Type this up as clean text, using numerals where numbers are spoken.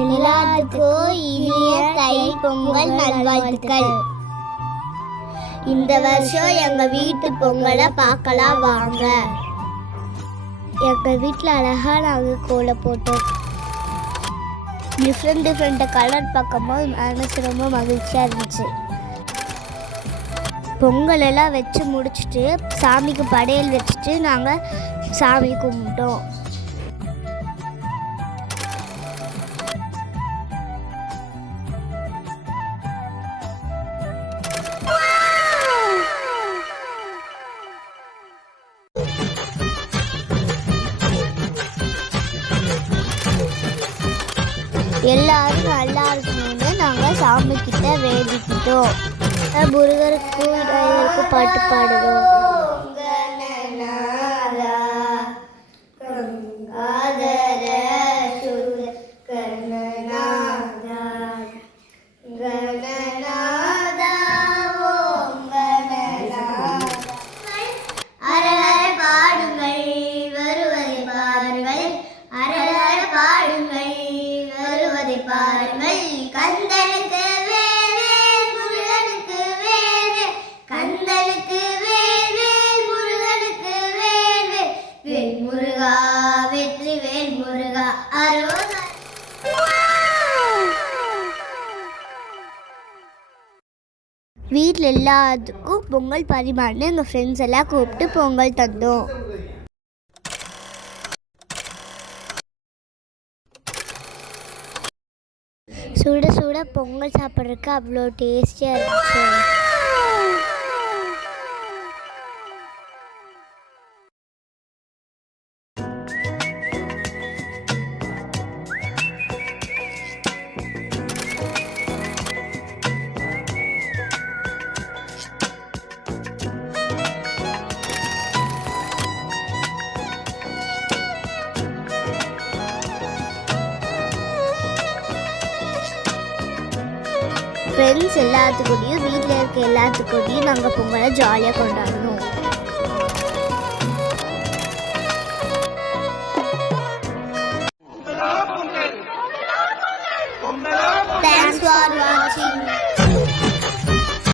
எல்லாத்துக்கும் இனிய தை பொங்கல் நல்வாழ்த்துக்கள். இந்த வருஷம் எங்க வீட்டு பொங்கலை பார்க்கலாம் வாங்க. எங்க வீட்டில் அழகா நாங்கள் கோலம் போட்டோம். டிஃப்ரெண்ட் கலர் பார்க்கும்போது மனசு ரொம்ப மகிழ்ச்சியாக இருந்துச்சு. பொங்கல் எல்லாம் வச்சு முடிச்சுட்டு சாமிக்கு படையல் வச்சுட்டு நாங்கள் சாமி கும்பிட்டோம். எல்லாரும் நல்லா இருக்கணும்னு நாங்கள் சாமி கிட்ட வேண்டிக்கிட்டோம். முருகருக்கு விநாயகருக்கு பாட்டு பாடுறோம். பாருங்கள் கந்தனுக்கு வேல் முருகனுக்கு வேல், கந்தனுக்கு வேல் முருகனுக்கு வேல், வேல் முருகா வெற்றி வேல் முருகா அரோகரா. வீட்டில் எல்லாத்துக்கும் பொங்கல் பரிமாறினு எங்கள் ஃப்ரெண்ட்ஸ் எல்லாம் கூப்பிட்டு பொங்கல் தந்தோம். சுட சுட பொங்கல் சாப்பிட்றதுக்கு அவ்வளோ டேஸ்டியாக இருந்துச்சு. ஃப்ரெண்ட்ஸ் எல்லாத்துக்கூடையும் வீட்டில் இருக்க எல்லாத்துக்கூடையும் நாங்கள் பொங்கலை ஜாலியாக கொண்டாடணும்.